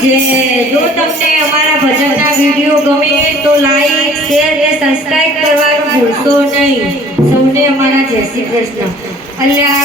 છે. જો તમને અમારા ભજનના વીડિયો ગમે તો લાઈક શેર અને સબસ્ક્રાઇબ કરવાનું ભૂલશો નહીં. સૌને અમારા જય શ્રી કૃષ્ણ. અલ્યા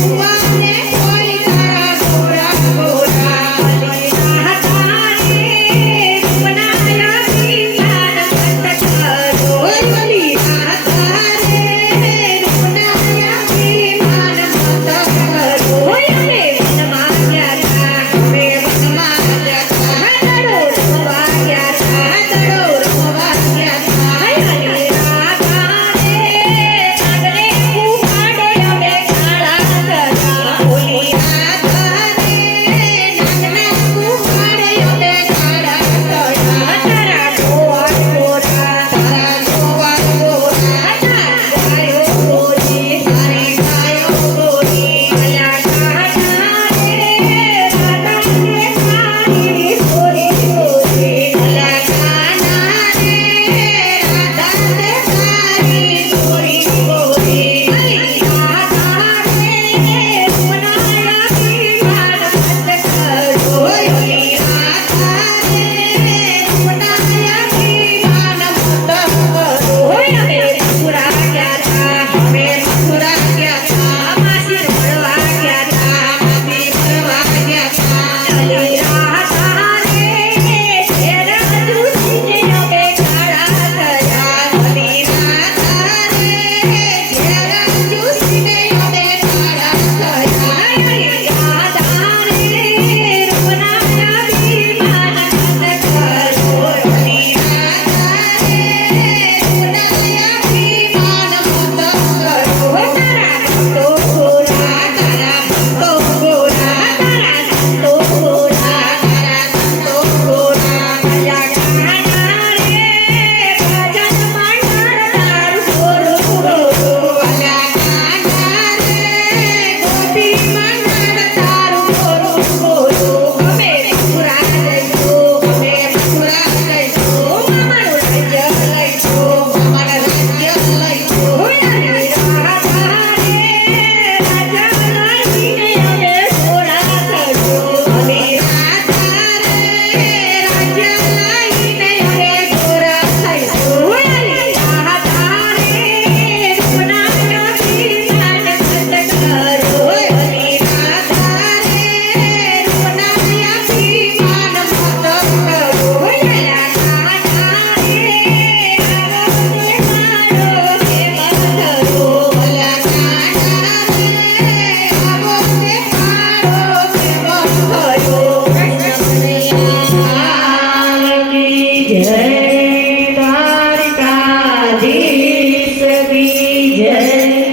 Whoa.